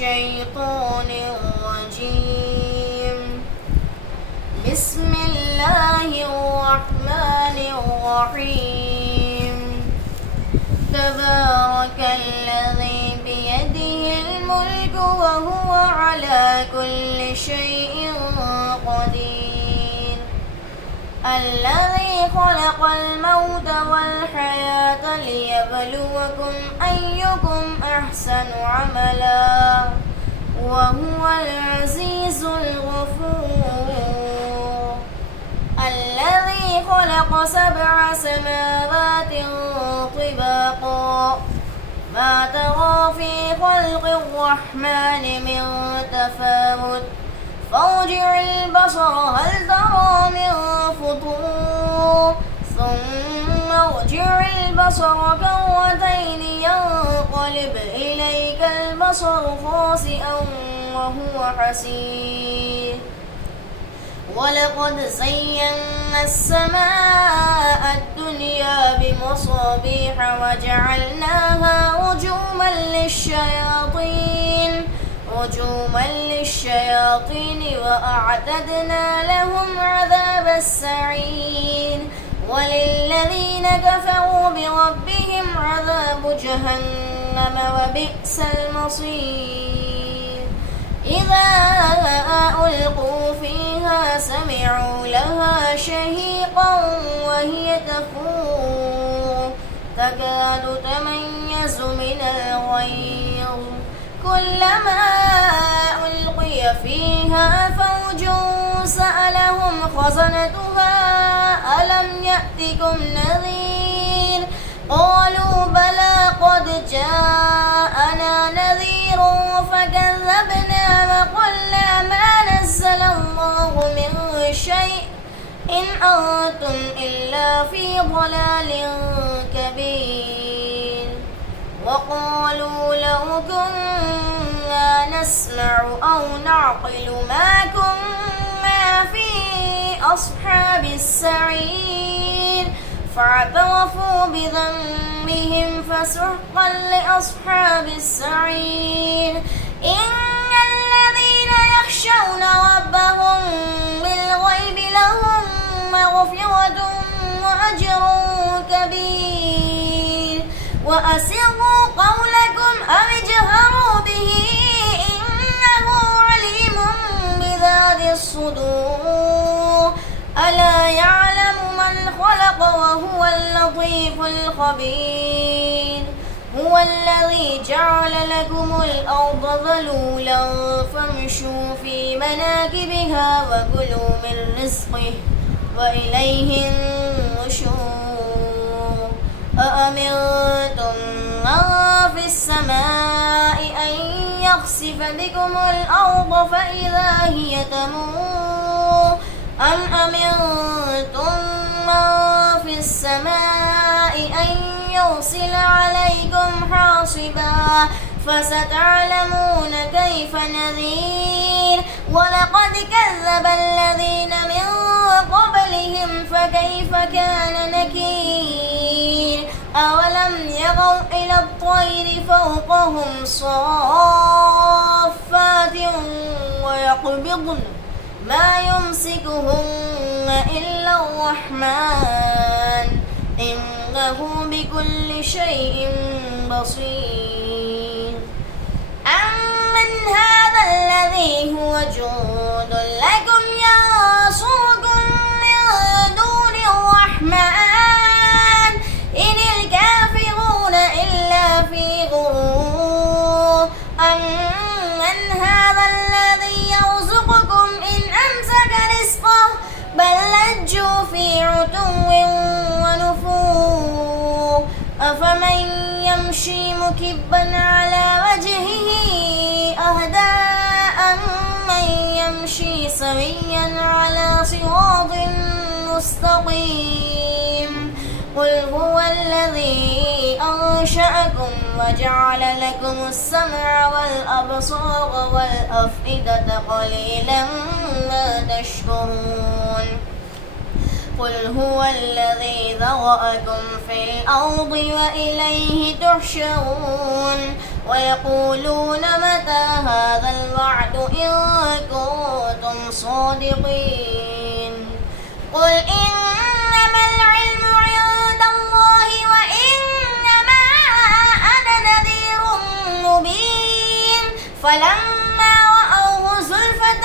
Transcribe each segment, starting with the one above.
الشيطان الرجيم. بسم الله الرحمن الرحيم. تبارك الذي بيده الملك وهو على كل شيء قدير. الذي خلق الموت والحياة ليبلوكم أيكم أحسن عملا وهو العزيز الغفور. الذي خلق 7 سماوات طباقا ما ترى في خلق الرحمن من تفاوت فارجع البصر هل ترى من فطور ثم ارجع البصر كرتين ينقلب إليك البصر خاسئا وهو حسير. ولقد زينا السماء الدنيا بمصابيح وجعلناها رجوما للشياطين وأعتدنا لهم عذاب السعير. وللذين كفروا بربهم عذاب جهنم وبئس المصير. إذا ألقوا فيها سمعوا لها شهيقا وهي تفور تكاد تميز من الغيظ كلما ألقي فيها فوج سألهم خزنتها ألم يأتكم نذير قالوا بلى قد جاءنا نذير فكذبنا وقلنا ما نزل الله من شيء إن أنتم إلا في ضلال كبير. وقالوا لو كنا نسمع أو نعقل ما كنا في أصحاب السعير فاعترفوا بذنبهم فسحقا لأصحاب السعير. إن الذين يخشون ربهم بالغيب لهم مغفرة وأجر كبير. وأسروا قولكم أو اجهروا به إنه عليم بذات الصدور. ألا يعلم من خلق وهو اللطيف الخبير. هو الذي جعل لكم الأرض ذلولا فامشوا في مناكبها وكلوا من رزقه وإليه النشور. أأمنتم من في السماء أن يخسف بكم الأرض فإذا هي تمور أم أمنتم من في السماء أن يرسل عليكم حاصبا فستعلمون كيف نذير. ولقد كذب الذين من قبلهم فكيف كان نكير. أولم يروا إلى الطير فوقهم صافات ويقبضن ما يمسكهن إلا الرحمن إنه بكل شيء بصير. أمن هذا الذي هو جند لكم ينصركم من دون الرحمن إن الكافرون إلا في غرور. أمن هذا الذي يرزقكم إن أمسك رزقه بل لجوا في عتو ونفور. أفمن يمشي مكبا على وجهه أهدى أمن يمشي سويا على صراط مستقيم. قل هو الذي أنشأكم وجعل لكم السمع والأبصار والأفئدة قليلا ما تشكرون. قل هو الذي ذرأكم في الأرض وإليه تحشرون. ويقولون متى الصادقين قل إنما العلم عند الله وإنما أنا نذير مبين فلما رأوه زلفة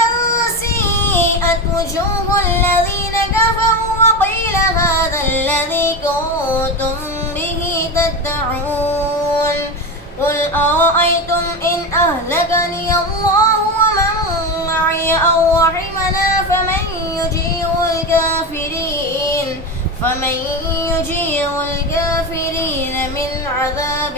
سيئت وجوه الذين كفروا وقيل هذا الذي كنتم به تدعون قل أرأيتم إن أهلكني الله ومن معي أو رحمنا فمن يجير الكافرين من عذاب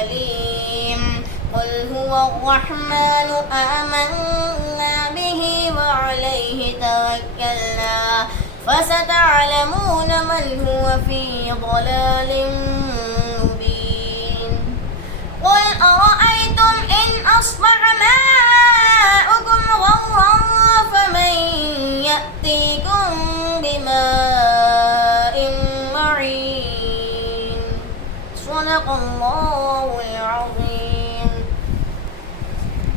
أليم قل هو الرحمن آمنا به وعليه توكلنا فستعلمون من هو في ضلال مبين قل أرأيتم إن أصبح ماؤكم غورا فمن يأتيكم بماء معين صدق الله العظيم